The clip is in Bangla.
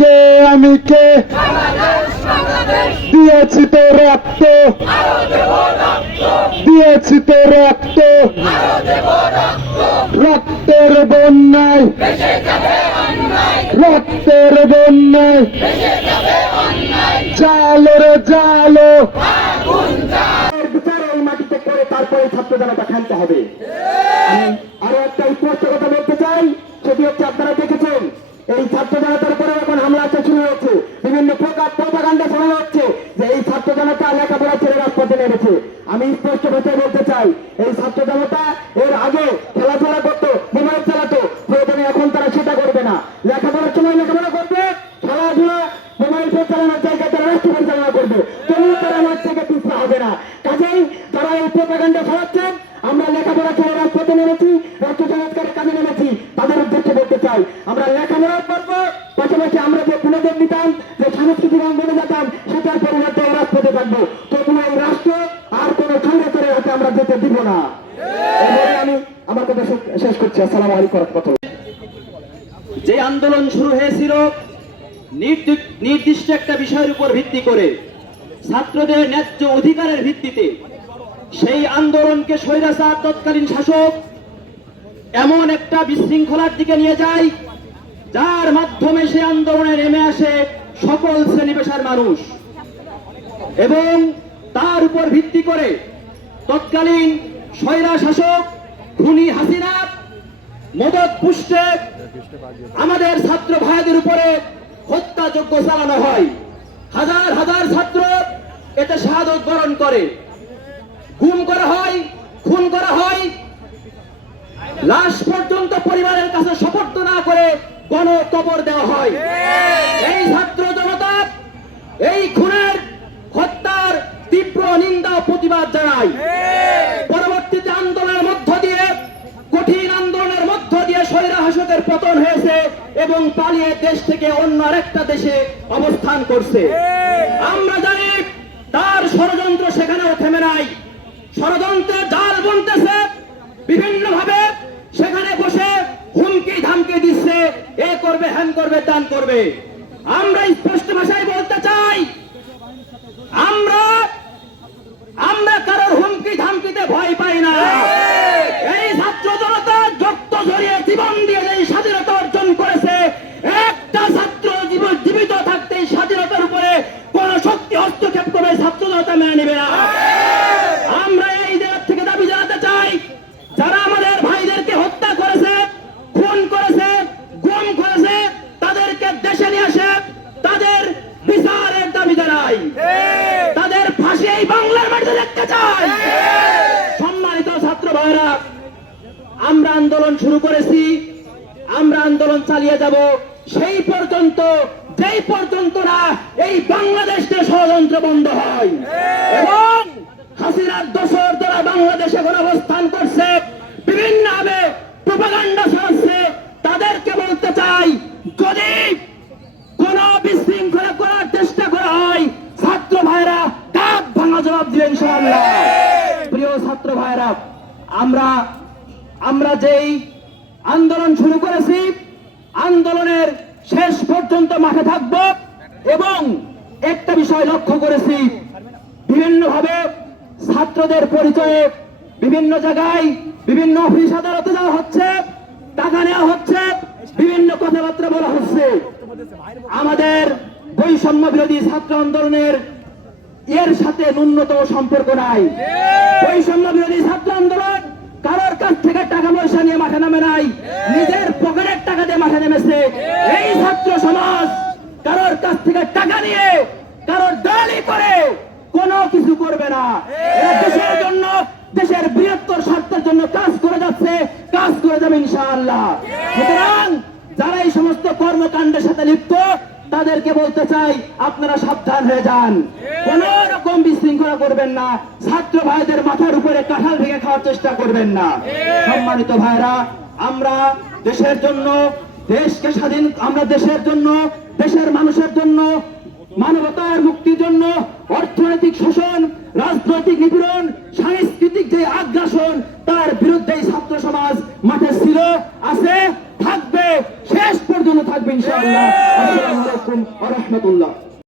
কে দিয়েছি তো রক্ত, দিয়েছি তো রক্ত, রক্তের বন্যায়, রক্তের বন্যায়, জালো রে জালো, বিচার এই মাটিতে করে তারপরে ছাত্র জনতা খেলতে হবে। আমি আরো একটা স্পষ্ট কথা বলতে চাই, সেটি হচ্ছে আপনারা দেখেছেন এই ছাত্র জনতার উপরে এখন হামলা শুরু হয়েছে, বিভিন্ন প্রকার প্রপাগান্ডা চালানো হচ্ছে যে এই ছাত্র জনতা লেখাপড়া ছেড়ে রাজপথে নেমেছে। আমি স্পষ্ট ভাষায় বলতে চাই, এই ছাত্র জনতা এর আগে খেলাধুলা করতো, মোবাইল চালাতো, প্রয়োজনে এখন তারা সেটা করবে না। লেখাপড়ার সময় লেখাপড়া করবে, খেলাধুলা মোবাইল ফোন চালানোর জায়গায় তারা রাষ্ট্র পরিচালনা করবে, তবুও তারা মাঠ থেকে পিছপা হবে না। কাজেই তারা এই প্রপাগান্ডা ছড়াচ্ছেন আমরা লেখাপড়া ছেড়ে রাজপথে নেমেছি, রাষ্ট্র সংস্কারের কাজে নেমেছি, তাদের উদ্দেশ্যে বলতে চাই আমরা লেখাপড়া করবো, পাশাপাশি আমরা যে বিনোদন দিতাম, যে সাংস্কৃতিক অঙ্গনে যেতাম, সেটার পরিবর্তে রাজপথে থাকবো। তবুও এই রাষ্ট্র আর কোন সংগঠনের হাতে আমরা যেতে দিব না। এবারে আমি আমার কথা শেষ করছি। আসসালামু আলাইকুম ওয়া রাহমাতুল্লাহ। যে আন্দোলন শুরু হয়েছিল নির্দিষ্ট একটা বিষয়ের উপর ভিত্তি করে, ছাত্রদের ন্যায্য অধিকারের ভিত্তিতে, সেই আন্দোলনকে স্বৈরাচার তৎকালীন শাসক এমন একটা বিশৃঙ্খলার দিকে নিয়ে যায় যার মাধ্যমে সে আন্দোলনে নেমে আসে সকল শ্রেণী পেশার মানুষ, এবং তার উপর ভিত্তি করে তৎকালীন স্বৈরা শাসক খুনি হাসিনা মদত পুষ্টে আমাদের ছাত্র ভাইদের উপরে হত্যাযজ্ঞ চালানো হয়। হাজার হাজার ছাত্র এতে শাহাদত বরণ করে, গুম করা হয়, খুন করা হয়, লাশ পর্যন্ত পরিবারের কাছে সুপর্দ না করে গণকবর দেওয়া হয়। এই ছাত্র জনতা এই খুনের হত্যার তীব্র নিন্দা ও প্রতিবাদ জানায়। পরবর্তীতে আন্দোলনের মধ্য দিয়ে, কঠিন আন্দোলনের মধ্য দিয়ে স্বৈরা শাসকের পতন হয়েছে এবং পালিয়ে দেশ থেকে অন্য আরেকটা দেশে অবস্থান করছে। আমরা জানি তার ষড়যন্ত্র সেখানেও থেমে নাই, ষড়যন্ত্রের জাল বুনতেছে, বিভিন্ন ভাবে সেখানে বসে হুমকি ধামকি দিচ্ছে, এ করবে, হ্যান করবে, ত্যান করবে। আমরা স্পষ্ট ভাষায় বলতে চাই, আমরা কারোর হুমকি ধামকিতে ভয় পাই না। এই ছাত্র জনতা রক্ত ঝরিয়ে জীবন দিয়ে যে স্বাধীনতা অর্জন করেছে, একটা ছাত্র জীবিত থাকতে স্বাধীনতার উপরে কোন শক্তি হস্তক্ষেপ করবে ছাত্র জনতা মেনে নেবে না। আমরা এই জায়গা থেকে দাবি জানাতে চাই, যারা আমাদের ভাইদেরকে হত্যা করেছে, খুন করেছে, গুম করেছে, তাদেরকে দেশে নিয়ে আসে তাদের বিচারের দাবি জানাই, তাদের ফাঁসি এই বাংলার মাটিতে দেখতে চাই। সম্মানিত ছাত্র ভাইরা, আমরা আন্দোলন শুরু করেছি, আমরা আন্দোলন চালিয়ে যাব সেই পর্যন্ত, যেই পর্যন্ত না এই বাংলাদেশে ষড়যন্ত্র বন্ধ হয় এবং হাসিনার দোসর যারা বাংলাদেশে এখন অবস্থান করছে, বিভিন্ন ভাবে প্রপাগান্ডা ছড়াচ্ছে, তাদেরকে বলতে চাই, যদি কোন বিশৃঙ্খলা করার চেষ্টা করা হয়, ছাত্র ভাইরা দাঁত ভাঙা জবাব দিবেন ইনশাআল্লাহ। প্রিয় ছাত্র ভাইরা, আমরা যেই আন্দোলন শুরু করেছি, আন্দোলনের শেষ পর্যন্ত মাঠে থাকব এবং একটা বিষয় লক্ষ্য করেছি, বিভিন্ন ভাবে ছাত্রদের পরিচয়ে বিভিন্ন জায়গায় বিভিন্ন অফিস আদালতে যাওয়া হচ্ছে, টাকা নেওয়া হচ্ছে, বিভিন্ন কথাবার্তা বলা হচ্ছে। আমাদের বৈষম্য বিরোধী ছাত্র আন্দোলনের এর সাথে ন্যূনতম সম্পর্ক নাই। বৈষম্য বিরোধী ছাত্র আন্দোলন কারোর কাছ থেকে টাকা পয়সা নিয়ে মাঠে নামে নাই, নিজের পকেটের টাকা দিয়ে মাঠে নেমেছে। এই ছাত্র সমাজ কারোর কাছ থেকে টাকা নিয়ে, কারোর দালালি করে কোনো কিছু করবে না। এরা দেশের জন্য, দেশের বৃহত্তর স্বার্থের জন্য কাজ করে যাচ্ছে, কাজ করে যাবে ইনশাআল্লাহ। সুতরাং যারা এই সমস্ত কর্মকাণ্ডের সাথে লিপ্ত, তাদেরকে বলতে চাই, আপনারা সাবধান হয়ে যান, কোন রকম বিশৃঙ্খলা করবেন না, ছাত্র ভাইদের মাথার উপরে কাঁঠাল ভেঙে খাওয়ার চেষ্টা করবেন না। সম্মানিত ভাইরা, আমরা দেশের জন্য, দেশকে স্বাধীন, আমরা দেশের জন্য, দেশের মানুষের জন্য, মানবতার মুক্তির জন্য অর্থনৈতিক শোষণ, রাজনৈতিক নিপীড়ন, সাংস্কৃতিক যে আগ্রাসন, তার বিরুদ্ধে ছাত্র সমাজ মাঠে ছিল, আছে, থাকবে, শেষ পর্যন্ত থাকবে ইনশাআল্লাহ। আলাইকুম ওয়া রাহমাতুল্লাহ।